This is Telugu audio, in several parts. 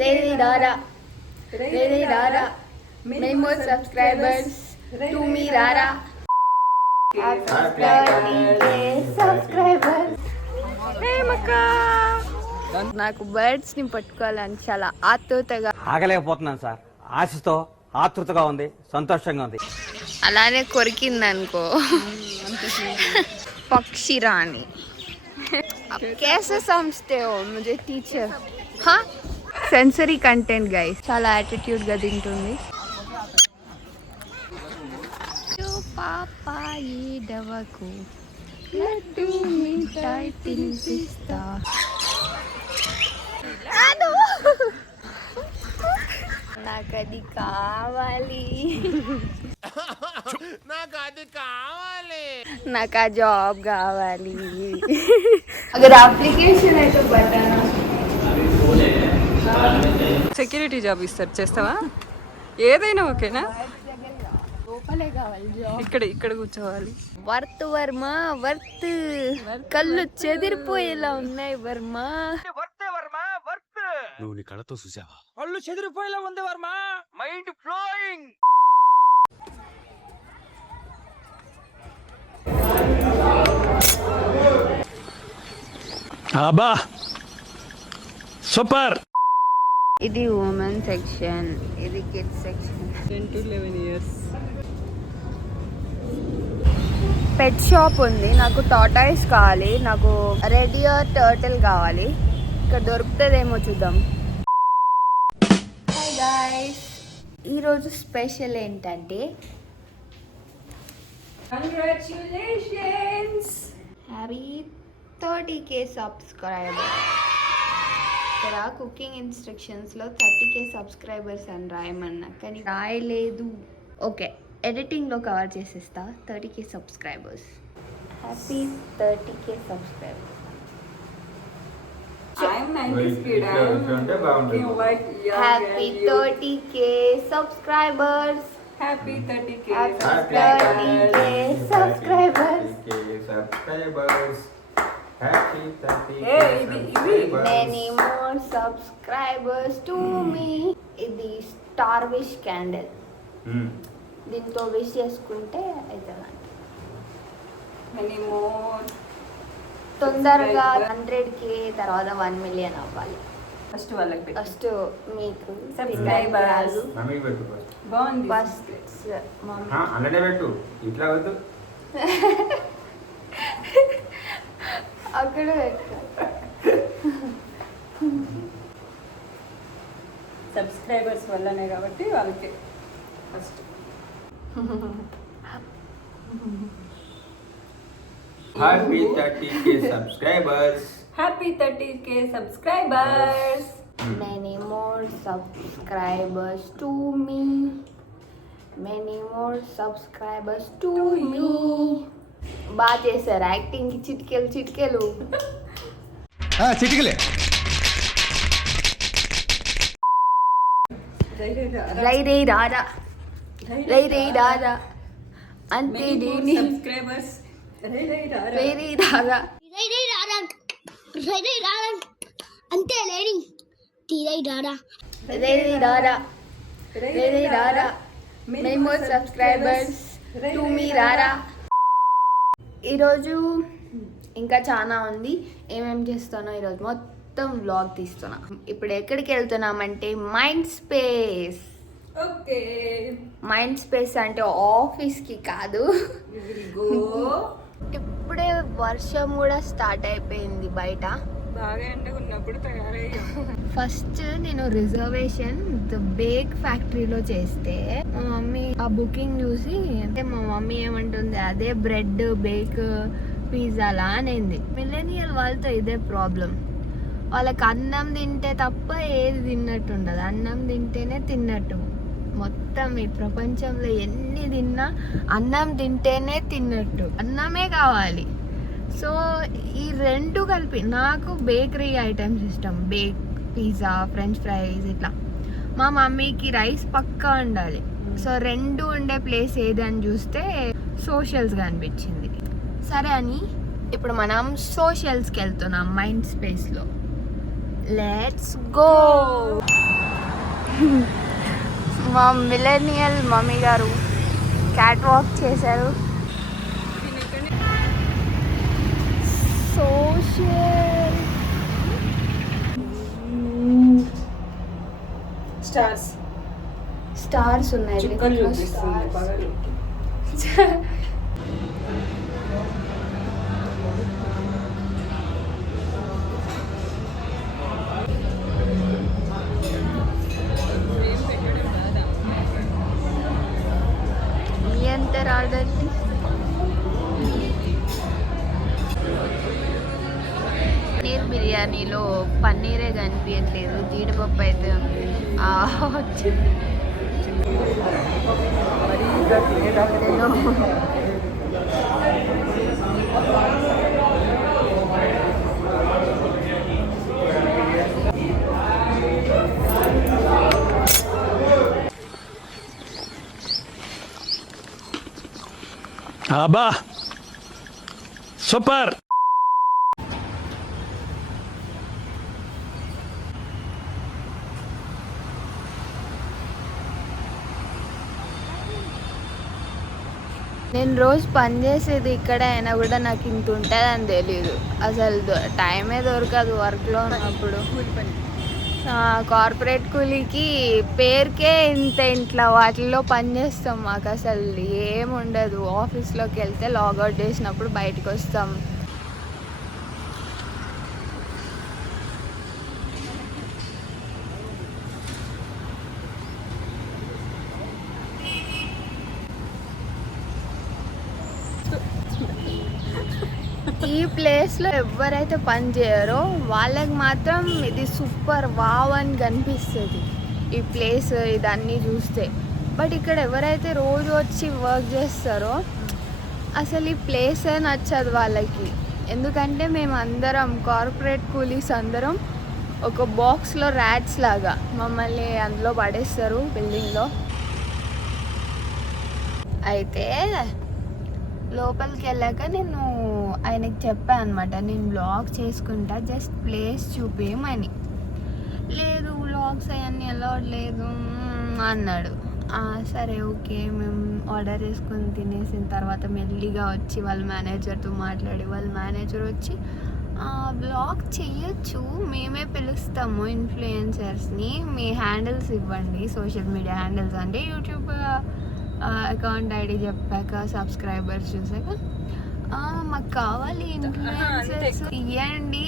Really Rara. Really Rara. Many more subscribers to me Rara. Happy 30K subscribers. Hey Maka. నాకు బర్డ్స్ ని పట్టుకోవాలని చాలా ఆతృతగా ఆగలేకపోతున్నాను సార్. ఆశతో ఆతృతగా ఉంది, సంతోషంగా ఉంది. అలానే కొరికింది అనుకో పక్షి రాణి. कैसे समझते हो मुझे टीचर? हाँ सेंसरी कंटेंट गाइस. చాలా యాటిట్యూడ్ గా తింటుంది. పాపాయి డవకు లడ్డు మిఠాయి తినిపిస్తా. నాకది కావాలి, నాకు ఆ జాబ్ కావాలి. అగర్ అప్లికేషన్ అయితే బటన్ సెక్యూరిటీ జాబ్ ఇస్తారు, చేస్తావా? ఏదైనా ఓకేనా? లోపలే కావాలి జాబ్. ఇక్కడ కూర్చోవాలి. Worth Varma worth. కళ్ళు చెదిరిపోయేలా ఉన్నాయి వర్మ. నువ్వు నీ కళ్ళతో చూసావా? కళ్ళు చెదిరిపోయేలా ఉంది వర్మ. Mind flowing. అబ్బా సూపర్. ఇది ఉమెన్ సెక్షన్, ఇది kids section. 10 to 11 years. Pet shop ఉంది. నాకు టాటాయిస్ కావాలి, నాకు రెడ్ ఇయర్ టర్టిల్ కావాలి. ఇక్కడ దొరుకుతుందేమో చూద్దాం. హాయ్ గాయ్స్, ఈరోజు స్పెషల్ ఏంటంటే కంగ్రాచ్యులేషన్స్, హ్యాపీ 30K సబ్స్క్రైబర్. ఇక్కడ కుకింగ్ ఇన్స్ట్రక్షన్స్లో 30K సబ్స్క్రైబర్స్ అని రాయమన్నా, కానీ రాయలేదు. ఓకే, ఎడిటింగ్లో కవర్ చేసేస్తా. 30K subscribers. Happy 30K subscribers. I'm 90s kid. Happy 30K subscribers. Happy 30K Happy 30K subscribers. Happy 30K Hey, subscribers. Many more subscribers to me. ఇది స్టార్ విష్ క్యాండిల్. దీంతో విష్ చేసుకుంటే అవుతుందంట. many more. తొందరగా 100K తర్వాత 1 million అవ్వాలి. ఫస్ట్ వాళ్ళకి పెట్టు. ఫస్ట్ మీకు Subscribers. మమ్మీకి పెట్టు first. బాగుంది. First mummy. అలానే పెట్టు, ఇట్లా వద్దు. అక్కడ పెట్టు. సబ్స్క్రైబర్స్ వల్లనే కాబట్టి వాళ్ళకి first. Happy 30K subscribers. Happy 30K subscribers. Many more subscribers to me. Many more subscribers to me. బాగా చేశారు యాక్టింగ్. చిటికెలు చిటికెలు. చిటికలే. రై రే రారా, రై రే రారా అంతే దీని సబ్స్క్రైబర్స్. రై రే రారా. అంతే లేని తీరై రారా. రై రే రారా, రై రే రారా. Many more subscribers to me రారా. ఈరోజు ఇంకా చాలా ఉంది. ఏమేమి చేస్తానో ఈరోజు మొత్తం వ్లాగ్ తీస్తున్నా. ఇప్పుడు ఎక్కడికి వెళ్తున్నామంటే mind space. Okay, mind space అంటే ఆఫీస్కి కాదు. ఇప్పుడే వర్షం కూడా స్టార్ట్ అయిపోయింది బయట. బాగా ఎండగా ఉన్నప్పుడు తయారయ్యాం. ఫస్ట్ నేను రిజర్వేషన్ బేక్ ఫ్యాక్టరీలో చేస్తే మా మమ్మీ ఆ బుకింగ్ చూసి, అంటే మా మమ్మీ ఏమంటుంది, అదే బ్రెడ్ బేక్ పిజ్జాలా అనేది. మిలేనియల్ వాళ్ళతో ఇదే ప్రాబ్లం. వాళ్ళకి అన్నం తింటే తప్ప ఏది తిన్నట్టు ఉండదు. అన్నం తింటేనే తిన్నట్టు. మొత్తం ఈ ప్రపంచంలో ఎన్ని తిన్నా అన్నం తింటేనే తిన్నట్టు. అన్నమే కావాలి. సో ఈ రెండు కలిపి నాకు బేకరీ ఐటమ్స్ ఇష్టం. బేక్, పిజ్జా, ఫ్రెంచ్ ఫ్రైస్ ఇట్లా. మా మమ్మీకి రైస్ పక్కా ఉండాలి. సో రెండు ఉండే ప్లేస్ ఏది అని చూస్తే సోషల్స్గా అనిపించింది. సరే అని ఇప్పుడు మనం సోషల్స్కి వెళ్తున్నాం మైండ్ స్పేస్లో. Let's go. మా మిలేనియల్ మమ్మీ గారు క్యాట్ వాక్ చేశారు. సోషల్ స్టార్స్ ఉన్నాయి. ఎంత ఆర్డర్ పన్నీర్ బిర్యానీలో పన్నీరే కనిపించట్లేదు, జీడిపప్పు అయితే ఉంది. వచ్చింది అబ్బా సూపర్. నేను రోజు పని చేసేది ఇక్కడ అయినా కూడా నాకు ఇంత ఉంటుందని తెలీదు. అసలు టైమే దొరకదు వర్క్లో ఉన్నప్పుడు. కార్పొరేట్ కూలీకి పేరుకే ఇంట్లో వాటిల్లో పని చేస్తాం. మాకు అసలు ఏముండదు. ఆఫీస్లోకి వెళ్తే లాగౌట్ చేసినప్పుడు బయటకు వస్తాం. ఈ ప్లేస్లో ఎవరైతే పని చేయరో వాళ్ళకి మాత్రం ఇది సూపర్ వావ్ అని కనిపిస్తుంది ఈ ప్లేస్ ఇదన్నీ చూస్తే. బట్ ఇక్కడ ఎవరైతే రోజు వచ్చి వర్క్ చేస్తారో అసలు ఈ ప్లేసే నచ్చదు వాళ్ళకి. ఎందుకంటే మేము అందరం కార్పొరేట్ కూలీస్ అందరం ఒక బాక్స్లో ర్యాట్స్ లాగా మమ్మల్ని అందులో పడేస్తారు బిల్డింగ్లో. అయితే లోపలికి వెళ్ళాక నేను ఆయనకి చెప్పాను అనమాట, నేను వ్లాగ్ చేసుకుంటా, జస్ట్ ప్లేస్ చూపేయమని. లేదు వ్లాగ్స్ అవన్నీ అలౌడ్ లేదు అన్నాడు. సరే ఓకే. మేము ఆర్డర్ చేసుకొని తినేసిన తర్వాత మెల్లిగా వచ్చి వాళ్ళ మేనేజర్తో మాట్లాడి, వాళ్ళ మేనేజర్ వచ్చి వ్లాగ్ చెయ్యొచ్చు, మేమే పిలుస్తాము ఇన్ఫ్లుయెన్సర్స్ని, మీ హ్యాండిల్స్ ఇవ్వండి, సోషల్ మీడియా హ్యాండిల్స్ అంటే యూట్యూబ్ అకౌంట్ ఐడి చెప్పాక సబ్స్క్రైబర్స్ చూసాక మాకు కావాలి ఇన్ఫ్లుయెన్సర్స్ ఇవ్వండి,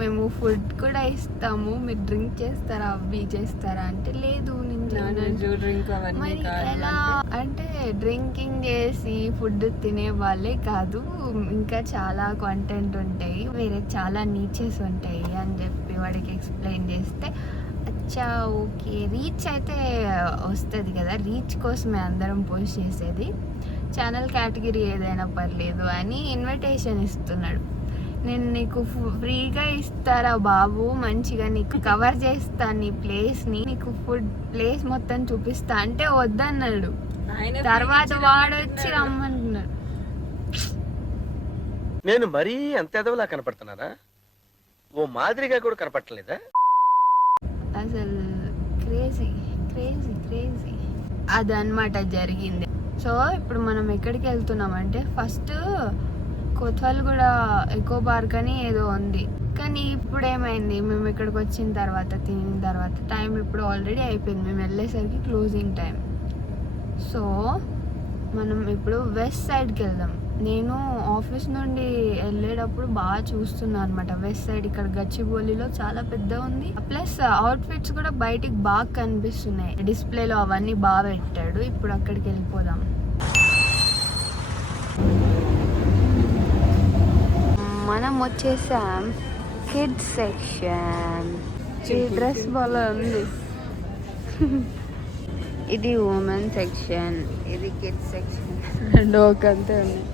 మేము ఫుడ్ కూడా ఇస్తాము, మీరు డ్రింక్ చేస్తారా అవి చేస్తారా అంటే లేదు మరి ఎలా అంటే డ్రింకింగ్ చేసి ఫుడ్ తినే వాళ్ళే కాదు, ఇంకా చాలా కంటెంట్ ఉంటాయి, వేరే చాలా నీచెస్ ఉంటాయి అని చెప్పి వాడికి ఎక్స్ప్లెయిన్ చేస్తే అచ్చా ఓకే రీచ్ అయితే వస్తుంది కదా, రీచ్ కోసమే అందరం పోస్ట్ చేసేది, ఛానల్ కేటగిరీ ఏదైనా పర్లేదు అని ఇన్విటేషన్ ఇస్తున్నాడు. నేను నీకు ఫ్రీగా ఇస్తారా బాబు, మంచిగా నీకు కవర్ చేస్తాను నీ ప్లేస్ని, నీకు ఫుడ్ ప్లేస్ మొత్తం చూపిస్తా అంటే వద్దన్నాడు. తర్వాత వాడు వచ్చి రమ్మంటున్నాడు. నేను మరీ అంత ఎదవలా కనపడుతున్నారా? ఓ మాదిరిగా కూడా కనపడలేదా? అసలు క్రేజీ క్రేజీ క్రేజీ అదనమాట జరిగింది. సో ఇప్పుడు మనం ఎక్కడికి వెళ్తున్నామంటే ఫస్ట్ కొత్వాల్గూడ ఎకో పార్క్ అని ఏదో ఉంది, కానీ ఇప్పుడు ఏమైంది, మేము ఇక్కడికి వచ్చిన తర్వాత తినిన తర్వాత టైం ఇప్పుడు ఆల్రెడీ అయిపోయింది, మేము వెళ్ళేసరికి క్లోజింగ్ టైం. సో మనం ఇప్పుడు వెస్ట్ సైడ్కి వెళ్దాం. నేను ఆఫీస్ నుండి వెళ్ళేటప్పుడు బాగా చూస్తున్నాను అనమాట వెస్ట్ సైడ్, ఇక్కడ గచ్చిబౌలిలో చాలా పెద్ద ఉంది, ప్లస్ అవుట్ఫిట్స్ కూడా బయటికి బాగా కనిపిస్తున్నాయి, డిస్ప్లేలో అవన్నీ బాగా పెట్టాడు. ఇప్పుడు అక్కడికి వెళ్ళిపోదాం. మనం వచ్చేసాం కిడ్స్ సెక్షన్. ఈ డ్రెస్ బాగా ఉంది. ఇది ఉమెన్ సెక్షన్, ఇది కిడ్స్ సెక్షన్. రెండు ఒకంతే ఉన్నాయి.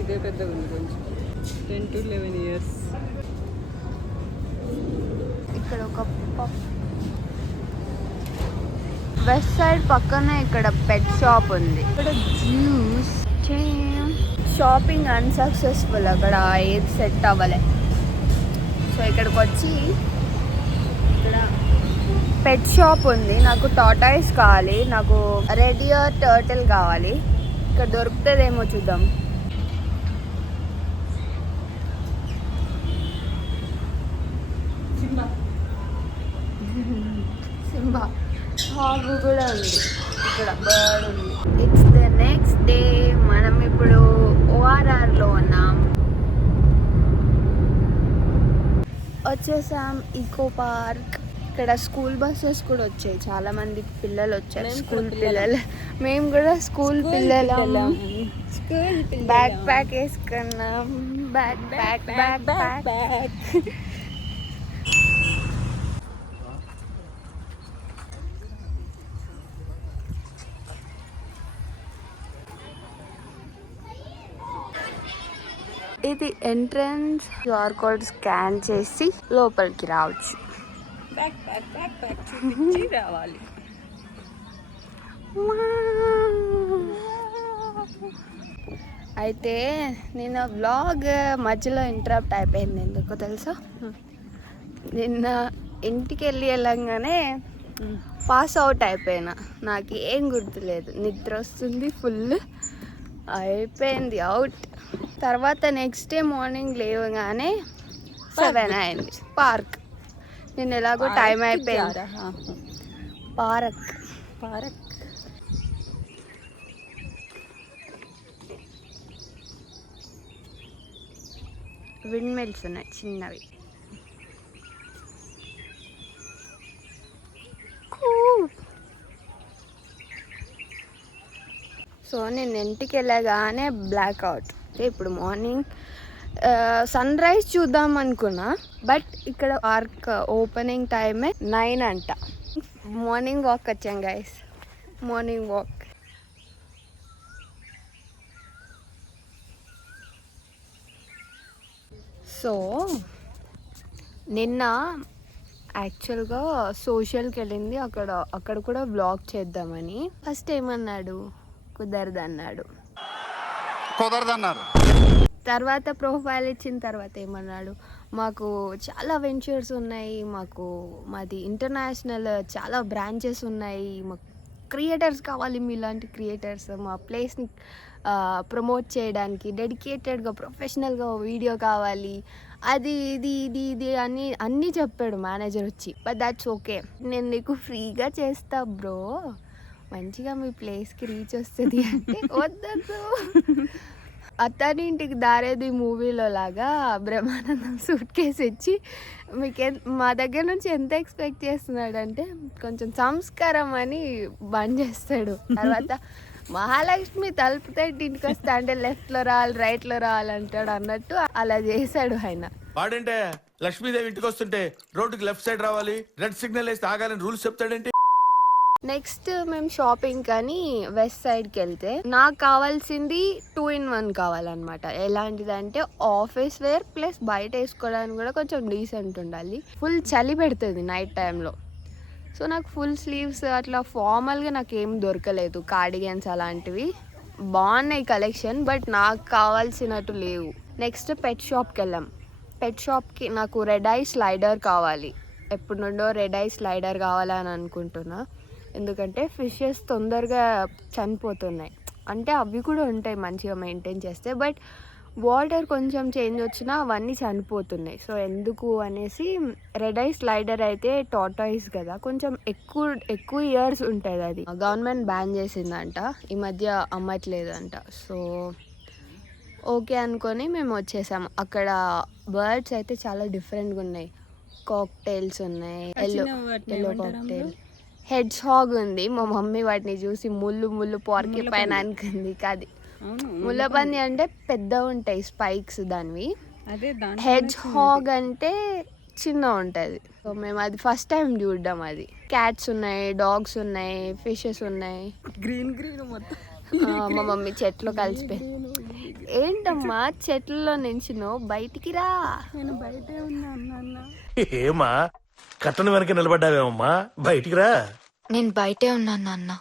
ఇదే పెద్దగా ఉంది కొంచెం, 10 to 11 years. ఇక్కడ ఒక వెస్ట్ సైడ్ పక్కన ఇక్కడ పెట్ షాప్ ఉంది, ఇక్కడ జ్యూస్. షాపింగ్ అన్సక్సెస్ఫుల్, అక్కడ ఏది సెట్ అవ్వలే. సో ఇక్కడికి వచ్చి ఇక్కడ పెట్ షాప్ ఉంది. నాకు టాటాయిస్ కావాలి, నాకు రెడ్ ఇయర్ టర్టిల్ కావాలి. ఇక్కడ దొరుకుతుందేమో చూద్దాం. సింబా హాగు కూడా ఉంది. ఇక్కడ బర్డ్ ఉంది. It's the next day. మనం ఇప్పుడు ఓఆర్ఆర్లో ఉన్నాం. వచ్చేసాం ఈకో పార్క్. ఇక్కడ స్కూల్ బస్సెస్ కూడా వచ్చాయి. చాలా మంది పిల్లలు వచ్చారు, స్కూల్ పిల్లలు. మేము కూడా స్కూల్ పిల్లలు. బ్యాక్ ప్యాక్ వేసుకున్నాం. Back pack back pack. ఇది ఎంట్రన్స్. క్యూఆర్ కోడ్ స్కాన్ చేసి లోపలికి రావచ్చు. రావాలి. అయితే నిన్న వ్లాగ్ మధ్యలో ఇంటరప్ట్ అయిపోయింది. ఎందుకో తెలుసా? నిన్న ఇంటికి వెళ్ళగానే పాస్ అవుట్ అయిపోయినా. నాకు ఏం గుర్తులేదు. నిద్ర వస్తుంది ఫుల్. అయిపోయింది అవుట్. తర్వాత నెక్స్ట్ డే మార్నింగ్ లేవగానే 7 అయింది. పార్క్. నేను ఎలాగో టైం అయిపోయింది. పార్క్ విండ్ మిల్స్ ఉన్నాయి చిన్నవి. సో నేను ఇంటికి వెళ్ళగానే బ్లాక్అవుట్. ఇప్పుడు మార్నింగ్ సన్ రైజ్ చూద్దాం అనుకున్నా, బట్ ఇక్కడ పార్క్ ఓపెనింగ్ టైమే 9 అంట. మార్నింగ్ వాక్ వచ్చాం గైస్. Morning walk. సో నిన్న యాక్చువల్గా సోషల్కి వెళ్ళింది. అక్కడ కూడా వ్లాగ్ చేద్దామని. ఫస్ట్ ఏమన్నాడు? కుదరదన్నారు. తర్వాత ప్రొఫైల్ ఇచ్చిన తర్వాత ఏమన్నాడు? మాకు చాలా వెంచర్స్ ఉన్నాయి, మాది ఇంటర్నేషనల్ చాలా బ్రాంచెస్ ఉన్నాయి, మాకు క్రియేటర్స్ కావాలి, మీలాంటి క్రియేటర్స్ మా ప్లేస్ని ప్రమోట్ చేయడానికి డెడికేటెడ్గా ప్రొఫెషనల్గా వీడియో కావాలి, అది ఇది అని అన్నీ చెప్పాడు మేనేజర్ వచ్చి. బట్ దాట్స్ ఓకే, నేను నీకు ఫ్రీగా చేస్తా బ్రో, మంచిగా మీ ప్లేస్కి రీచ్ వస్తుంది అంటే వద్దదు. అతని ఇంటికి దారేది మూవీలో లాగా బ్రహ్మానందం సూట్ కేసు ఇచ్చి మా దగ్గర నుంచి ఎంత ఎక్స్పెక్ట్ చేస్తున్నాడంటే కొంచెం సంస్కారం అని బంద్ చేస్తాడు. తర్వాత మహాలక్ష్మి తలుపు తట్టి ఇంటికి వస్తా అంటే లెఫ్ట్లో రావాలి రైట్లో రావాలంటాడు అన్నట్టు అలా చేశాడు ఆయన. వాడంటే లక్ష్మీదేవి ఇంటికి వస్తుంటే రోడ్డుకి లెఫ్ట్ సైడ్ రావాలి, రెడ్ సిగ్నల్ వేస్తే ఆగాలని రూల్స్ చెప్తాడేంటి. నెక్స్ట్ మేము షాపింగ్ కానీ వెస్ట్ సైడ్కి వెళ్తే నాకు కావాల్సింది 2-in-1 కావాలన్నమాట. ఎలాంటిదంటే ఆఫీస్ వేర్ ప్లస్ బయట వేసుకోవడానికి కూడా కొంచెం డీసెంట్ ఉండాలి. ఫుల్ చలి పెడుతుంది నైట్ టైంలో. సో నాకు ఫుల్ స్లీవ్స్ అట్లా ఫార్మల్గా నాకు ఏం దొరకలేదు. కార్డిగన్స్ అలాంటివి బాగున్నాయి కలెక్షన్, బట్ నాకు కావాల్సినట్టు లేవు. నెక్స్ట్ పెట్ షాప్కి వెళ్ళాం. పెట్ షాప్కి నాకు రెడ్ ఐ స్లైడర్ కావాలి. ఎప్పటి నుండో రెడ్ ఐ స్లైడర్ కావాలని అనుకుంటున్నా. ఎందుకంటే ఫిషెస్ తొందరగా చనిపోతున్నాయి. అంటే అవి కూడా ఉంటాయి మంచిగా మెయింటైన్ చేస్తే, బట్ వాటర్ కొంచెం చేంజ్ వచ్చినా అవన్నీ చనిపోతున్నాయి. సో ఎందుకు అనేసి రెడ్ ఐ స్లైడర్ అయితే టార్టాయిస్ కదా, కొంచెం ఎక్కువ ఇయర్స్ ఉంటుంది. అది గవర్నమెంట్ బ్యాన్ చేసిందంట, ఈ మధ్య అమ్మట్లేదంట. సో ఓకే అనుకొని మేము వచ్చేసాము. అక్కడ బర్డ్స్ అయితే చాలా డిఫరెంట్గా ఉన్నాయి. కాక్టైల్స్ ఉన్నాయి, ఎల్లో కాక్టైల్. హెడ్స్ హాగ్ ఉంది. మా మమ్మీ వాటిని చూసి ముళ్ళు పార్కి పైన అనుకుంది. కాదు, ముళ్ళపంది అంటే పెద్ద ఉంటాయి స్పైక్స్ దానివి. హెడ్స్ హాగ్ అంటే చిన్న ఉంటుంది. సో మేము అది ఫస్ట్ టైం చూడడం. అది క్యాట్స్ ఉన్నాయి, డాగ్స్ ఉన్నాయి, ఫిషెస్ ఉన్నాయి. గ్రీన్ మొత్తం. మా మమ్మీ చెట్లు కలిసిపోయి, ఏంటమ్మా చెట్లలో నించినో బయటికి రా. నేను బయటే ఉన్నా. ఏమా కట్టను వెనక నిలబడ్డావేమమ్మా, బయటికి రా. నేను బయటే ఉన్నాను నాన్న.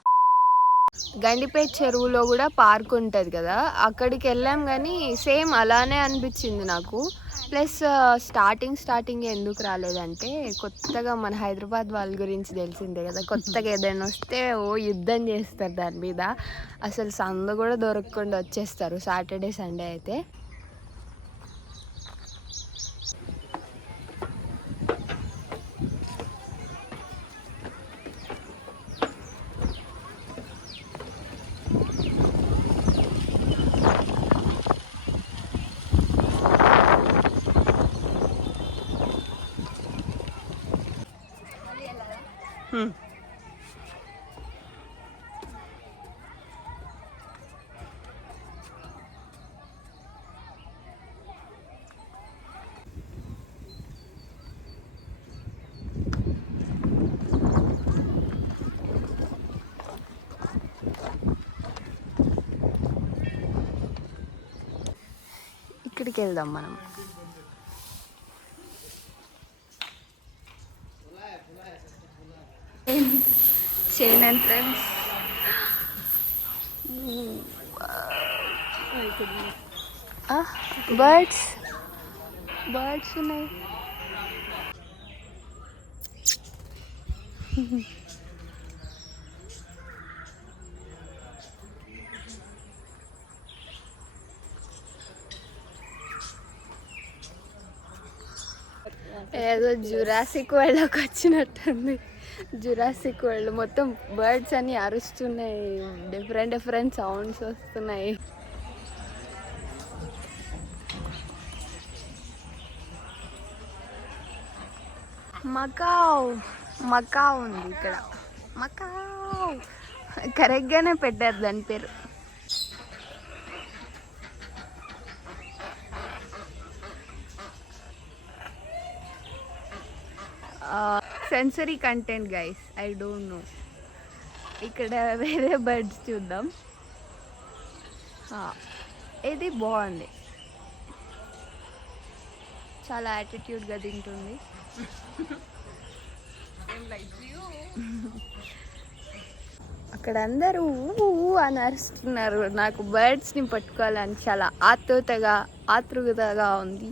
గండిపేట చెరువులో కూడా పార్క్ ఉంటుంది కదా, అక్కడికి వెళ్ళాం కానీ సేమ్ అలానే అనిపించింది నాకు. ప్లస్ స్టార్టింగ్ ఎందుకు రాలేదంటే, కొత్తగా మన హైదరాబాద్ వాళ్ళ గురించి తెలిసిందే కదా, కొత్తగా ఏదైనా వస్తే యుద్ధం చేస్తారు దాని మీద. అసలు సందు కూడా దొరకకుండా వచ్చేస్తారు సాటర్డే సండే అయితే. ఇక్కడికి వెళ్దాం మనం. Chain entrance. బర్డ్స్ ఉన్నాయి. ఏదో జురాసిక్ వరల్డ్లోకి వచ్చినట్టుంది. జురాసిక్ వరల్డ్ మొత్తం బర్డ్స్ అన్ని అరుస్తున్నాయి, డిఫరెంట్ సౌండ్స్ వస్తున్నాయి. మకావ్ ఉంది ఇక్కడ. మకావ్ కరెక్ట్గానే పెట్టారు దాని పేరు. Sensory content guys, I don't know. ఇక్కడ వేరే బర్డ్స్ చూద్దాం. ఇది బాగుంది, చాలా యాటిట్యూడ్గా తింటుంది. అక్కడ అందరూ అని అరుస్తున్నారు. నాకు బర్డ్స్ని పట్టుకోవాలని చాలా ఆతృతగా ఉంది.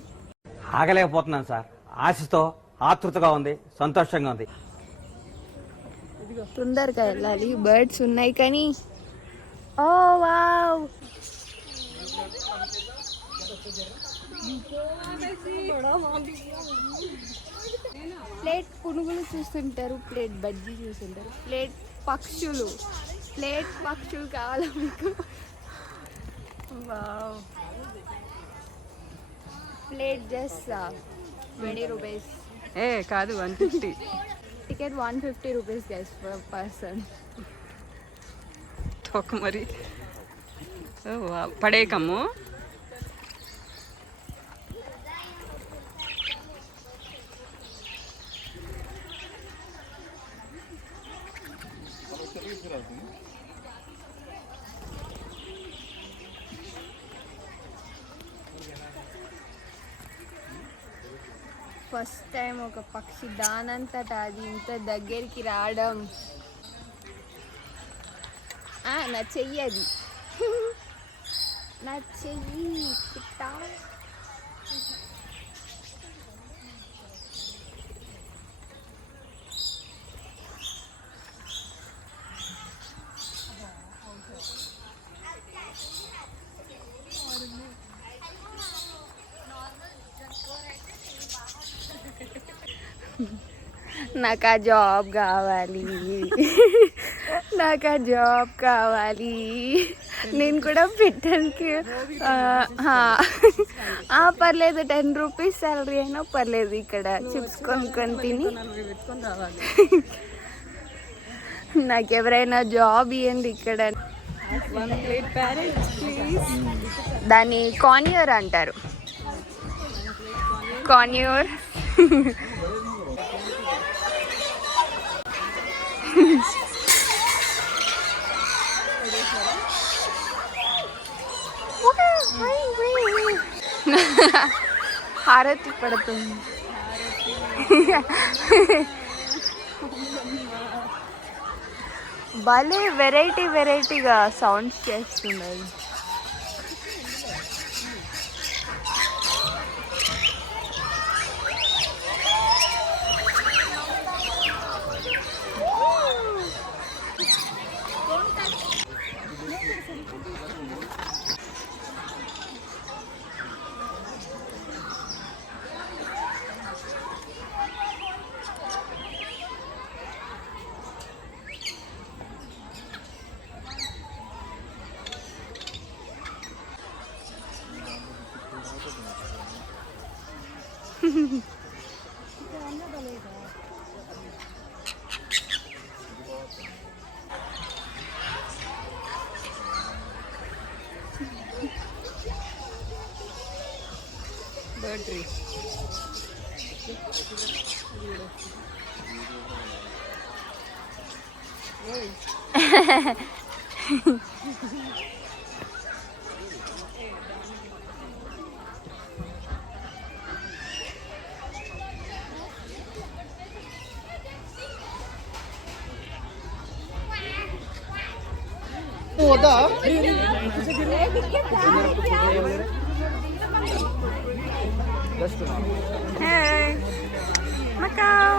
ఆగలేకపోతున్నాను సార్. ఆశతో ఆతృతగా ఉంది, సంతోషంగా ఉంది. తొందరగా వెళ్ళాలి. బర్డ్స్ ఉన్నాయి కానీ ఓ వావ్, ప్లేట్ పునుగులు చూస్తుంటారు, ప్లేట్ బజ్జీ చూస్తుంటారు, ప్లేట్ పక్షులు కావాలా మీకు? Wow, plate just 20 rupees. కాదు 150. Ticket 150 rupees guys per person. తొక్క మరి పడేకమ్ము. ఫస్ట్ టైం ఒక పక్షి దానంతట అది ఇంత దగ్గరికి రావడం. నా చెయ్యి, అది నా చెయ్యి పిట్ట. నాకు ఆ జాబ్ కావాలి, నేను కూడా పెట్టడానికి పర్లేదు. 10 రూపీస్ సాలరీ అయినా పర్లేదు. ఇక్కడ చిప్స్ కొనుక్కొని తిని నాకు ఎవరైనా జాబ్ ఇవ్వండి ఇక్కడ. దాన్ని కాన్యూర్ అంటారు. కాన్యూర్. హారతి పడుతుంది. భలే వెరైటీగా సౌండ్స్ చేస్తున్నారు. Bird tree. Hey, Macau.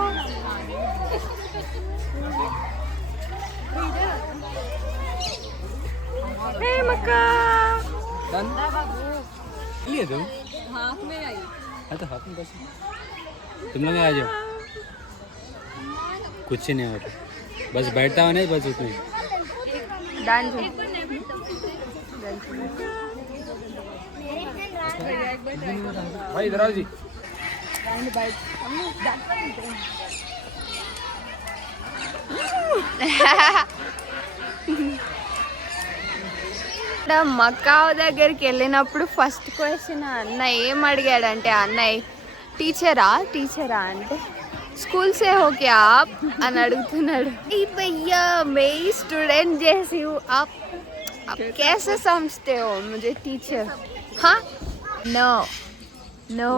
Hey, Macau. ये तुम हाथ में आई. तो हाथ में बस तुम लोग आ जाओ, कुछ नहीं होता, बस बैठता हूँ नहीं, बस उतना ही. डांस भाई इधर आओ जी. మకావ్ దగ్గరికి వెళ్ళినప్పుడు ఫస్ట్ క్వశ్చన్ అన్న ఏం అడిగాడంటే, అన్నయ్య టీచరా అంటే స్కూల్ సే హో క్యా ఆప్ అని అడుగుతున్నాడు. ఈ భయ్యా మే స్టూడెంట్ జैसी हूँ आप कैसे समझते हो मुझे टीचर? हाँ no no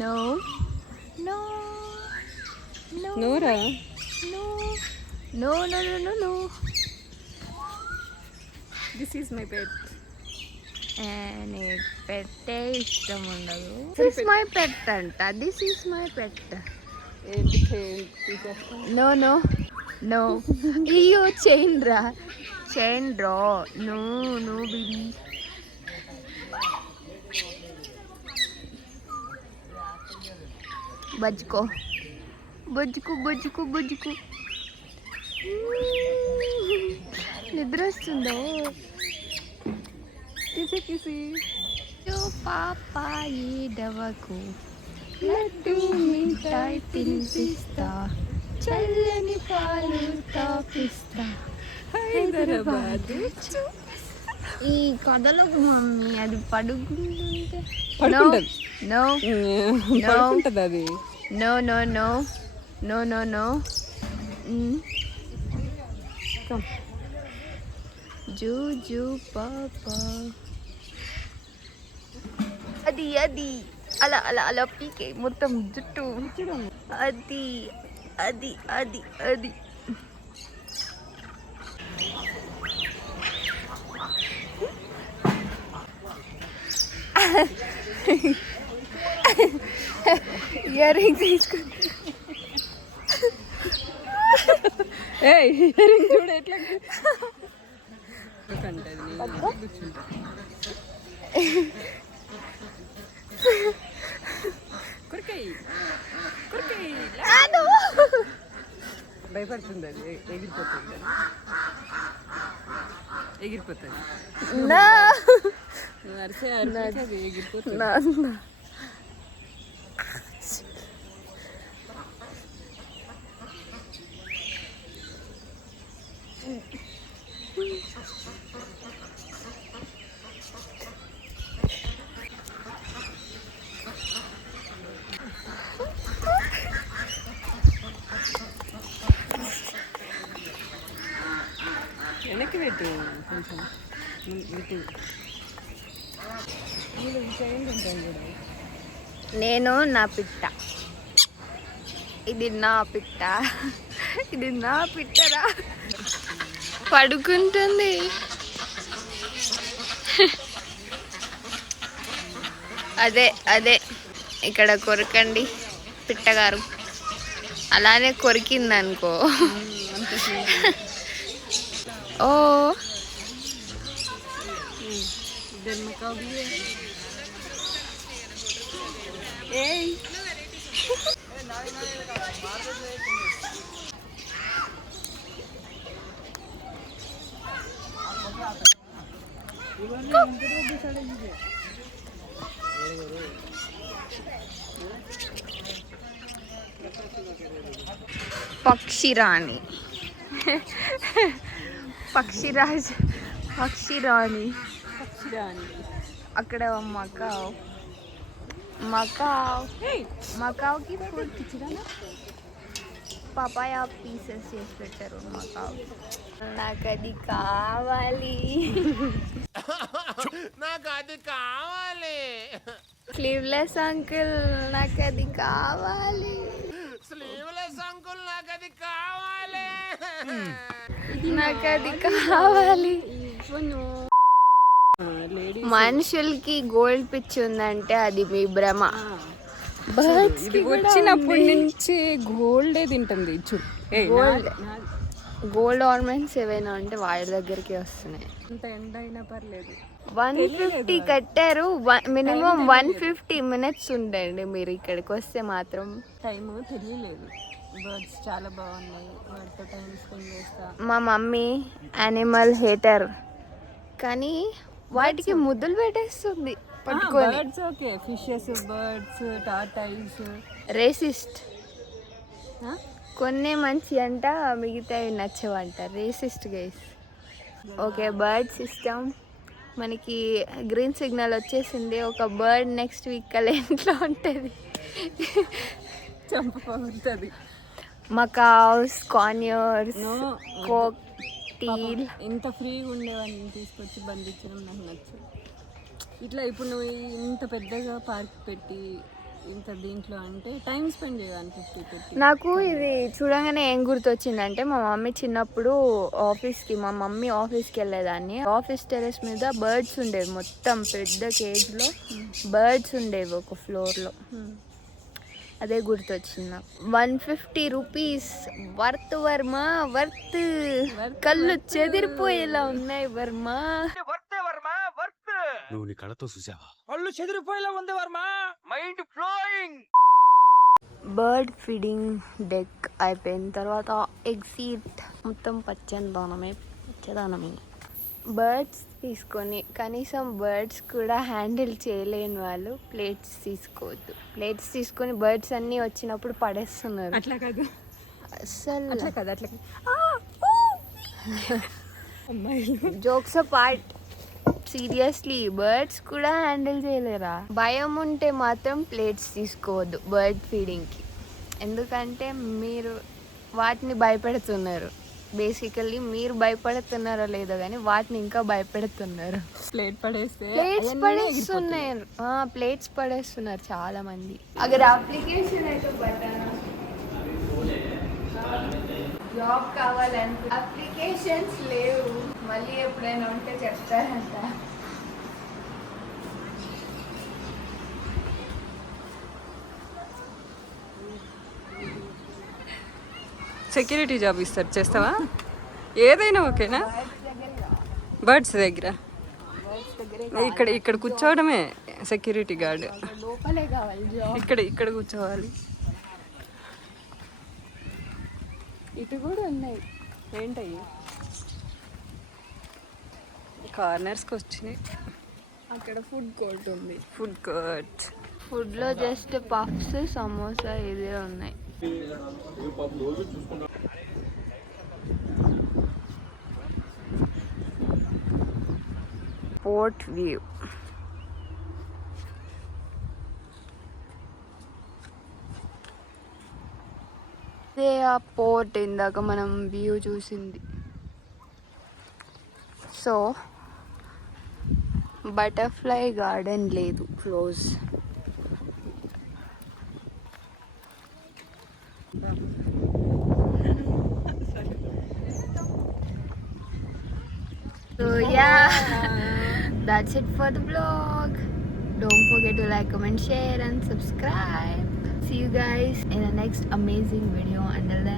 no no no నోరా. No no no no no no this is my pet. నీకు పెట్టే ఇష్టం ఉండదు. దిస్ మై పెట్ అంట, దిస్ ఈస్ మై పెట్. ఏంటి తీసేస్తాం. నో నో నో అయ్యో చైన్ రా నో నో బేబీ. బజ్జుకో బుజ్జుకు బుజ్జుకు బుజ్జుకు. నిద్ర వస్తుందో? కిసి కిసి. పాపా ఏడవకు, లడ్డు మిఠాయి తినిపిస్తా, చల్లని పాలు తాపిస్తా, హైదరాబాద్. ఈ కథలకు మమ్మీ అది పడుకుంటుంటే పడుకుంటది. నో పడుకుంటది అది. No no no no no no. జూజు పాపా అది అది అలా అలా అలా పీకే మొత్తం జుట్టు. అది అది అది అది ఇయర్ రింగ్ తీసుకుంటా. ఏయ్ ఇయర్ రింగ్ చూడు ఎట్లా కంటది. కూర్చుంటా. కుర్కై భయపడుతుంది అది. ఎగిరిపోతుంది నువ్వు అరిసే అరిసే అది ఎగిరిపోతుంది. వెనక్కి పెట్టు కొంచెం. నేను నా పిట్ట, ఇది నా పిట్ట, ఇది నా పిట్టరా. పడుకుంటుంది. అదే అదే ఇక్కడ కొరకండి పిట్టగారు. అలానే కొరికిందనుకో. ఓ పక్షిరాణి. పక్షిరాజ్ పక్షిరాణి. అక్కడ మకావ్ మకావ్ మకావ్కి ఫుడ్ పపాయా పీసెస్ చేసి పెట్టారు మకావ్. నాకు అది కావాలి. నాకు అది కావాలి. స్లీవ్లెస్ అంకుల్ నాకు అది కావాలి. స్లీవ్లెస్ అంకుల్ నాకు అది కావాలి. నాకు అది కావాలి. మనుషులకి గోల్డ్ పిచ్చి ఉందంటే అది మీ భ్రమ. బర్డ్స్ కి వచ్చినప్పటి నుంచి గోల్డే తింటుంది. గోల్డ్ గోల్డ్ ఆర్నమెంట్స్ ఏవైనా ఉంటే వాడి దగ్గరికి వస్తున్నాయి. అంత ఎండ అయినా పర్లేదు. 150 కట్టారు. మినిమం 150 minutes ఉండండి మీరు ఇక్కడికి వస్తే మాత్రం. టైము తెలియలేదు. బర్డ్స్ చాలా బాగున్నాయి, వాటితో టైం స్పెండ్ చేస్తా. మా మమ్మీ యానిమల్ హేటర్ కానీ వాటికి ముద్దులు పెట్టేస్తుంది పట్టుకొని. Birds okay, fishes, birds, tortoise. Racist. కొన్ని మంచి అంట, మిగతావి నచ్చవంట. Racist guys. ఓకే బర్డ్స్ ఇష్టం మనకి. గ్రీన్ సిగ్నల్ వచ్చేసింది. ఒక బర్డ్ నెక్స్ట్ వీక్ కల్లా ఇంట్లో ఉంటుంది. చంపబడుతుంది. మకావ్స్, కాన్యూర్స్, కోక్టీల్. ఇంత ఫ్రీగా ఉండేవాడిని తీసుకొచ్చి బంధించడం నాకు నచ్చదు. ఇట్లా ఇప్పుడు నువ్వు ఇంత పెద్దగా పార్క్ పెట్టి ఇంత దీంట్లో అంటే టైం స్పెండ్ చేయాలి 50 పెట్టి. నాకు ఇది చూడగానే ఏం గుర్తొచ్చిందంటే మా మమ్మీ చిన్నప్పుడు మా మమ్మీ ఆఫీస్కి వెళ్ళేదాన్ని. ఆఫీస్ టెరెస్ మీద బర్డ్స్ ఉండేవి. మొత్తం పెద్ద కేజ్లో బర్డ్స్ ఉండేవి ఒక ఫ్లోర్లో. అదే గుర్తొచ్చింది నాకు. 150 రూపీస్ వర్త్ వర్మ, వర్త్. కళ్ళు చెదిరిపోయేలా ఉన్నాయి వర్మ. నువ్వు నీ కళ్ళతో చూసావా? పళ్ళు చెదిరిపోయేలా ఉంది Varma. Mind flowing. Bird feeding deck అయిపోయిన తర్వాత ఎగ్జిట్. మొత్తం పచ్చదనమే. బర్డ్స్ తీసుకొని కనీసం బర్డ్స్ కూడా హ్యాండిల్ చేయలేని వాళ్ళు ప్లేట్స్ తీసుకోవద్దు. ప్లేట్స్ తీసుకొని బర్డ్స్ అన్నీ వచ్చినప్పుడు పడేస్తున్నారు. అట్లా కాదు, అసలు అట్లా కాదు, అట్లా కాదు. Jokes part. సీరియస్లీ బర్డ్స్ కూడా హ్యాండిల్ చేయలేరా? భయం ఉంటే మాత్రం ప్లేట్స్ తీసుకోవద్దు బర్డ్ ఫీడింగ్కి. ఎందుకంటే మీరు వాటిని భయపెడుతున్నారు. బేసికల్లీ మీరు భయపడుతున్నారో లేదో కానీ వాటిని ఇంకా భయపెడుతున్నారు. ప్లేట్ పడేస్తే ప్లేట్స్ పడేస్తున్నారు చాలా మంది. అగర్ అప్లికేషన్ అయితే జాబ్ కావాలంటే అప్లికేషన్స్ లేవు. మళ్ళీ ఎప్పుడైనా ఉంటే చెప్తారంట. సెక్యూరిటీ జాబ్ ఇస్తారు, చేస్తావా? ఏదైనా ఓకేనా? బర్డ్స్ దగ్గర ఇక్కడ కూర్చోవడమే సెక్యూరిటీ గార్డ్. లోపలే కావాలి జాబ్. ఇక్కడ కూర్చోవాలి. ఇటు కూడా ఉన్నాయి. ఏంటయ్యి కార్నర్స్కి వచ్చినాయి. అక్కడ ఫుడ్ కోర్ట్ ఉంది. Food court. ఫుడ్లో జస్ట్ పఫ్స్, సమోసా ఇదే ఉన్నాయి. Port view. ఇదే ఆ పోర్ట్ ఇందాక మనం వ్యూ చూసింది. సో బటర్ఫ్లై గార్డెన్ లేదు, close. yeah, that's it for the vlog. Don't forget to like, comment, share and subscribe. See you guys in the next amazing video. Until then,